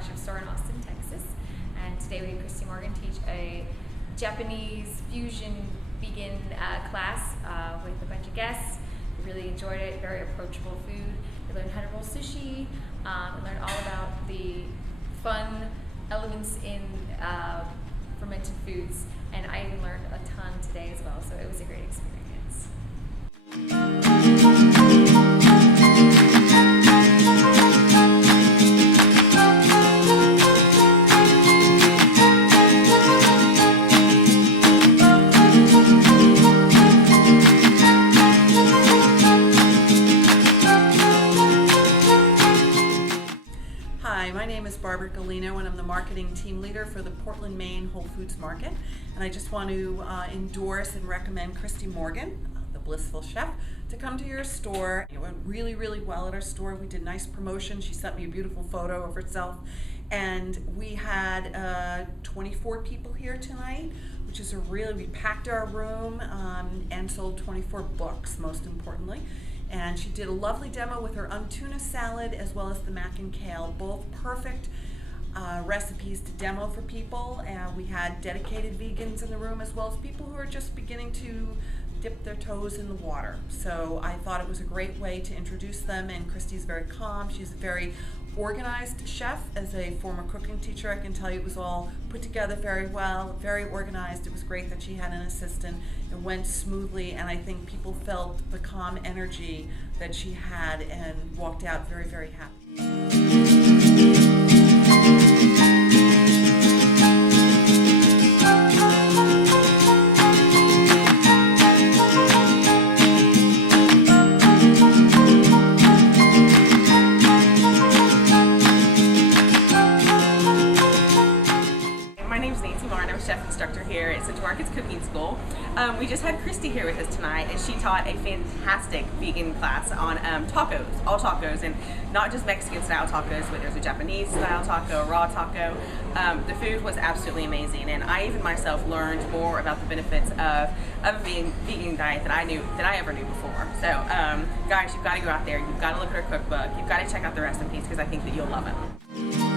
flagship store in Austin, Texas. And today we had Christy Morgan teach a Japanese fusion vegan class with a bunch of guests. We really enjoyed it, very approachable food. We learned how to roll sushi, and learned all about the fun elements in fermented foods. And I even learned a ton today as well, so it was a great experience. Hi, my name is Barbara Galino and I'm the marketing team leader for the Portland, Maine Whole Foods Market. And I just want to endorse and recommend Christy Morgan, the Blissful Chef, to come to your store. It went really, really well at our store. We did nice promotion. She sent me a beautiful photo of herself. And we had 24 people here tonight, which is we packed our room and sold 24 books, most importantly. And she did a lovely demo with her tuna salad as well as the mac and kale, both perfect recipes to demo for people. We had dedicated vegans in the room as well as people who are just beginning to dip their toes in the water. So I thought it was a great way to introduce them, and Christy's very calm. She's a very organized chef. As a former cooking teacher, I can tell you it was all put together very well, very organized. It was great that she had an assistant. It went smoothly, and I think people felt the calm energy that she had and walked out very, very happy. Chef instructor here at Central Markets Cooking School. We just had Christy here with us tonight, and she taught a fantastic vegan class on tacos, all tacos, and not just Mexican style tacos, but there's a Japanese style taco, a raw taco. The food was absolutely amazing, and I even myself learned more about the benefits of a vegan diet than I ever knew before. So guys, you've got to go out there, you've got to look at her cookbook, you've got to check out the recipes, because I think that you'll love it.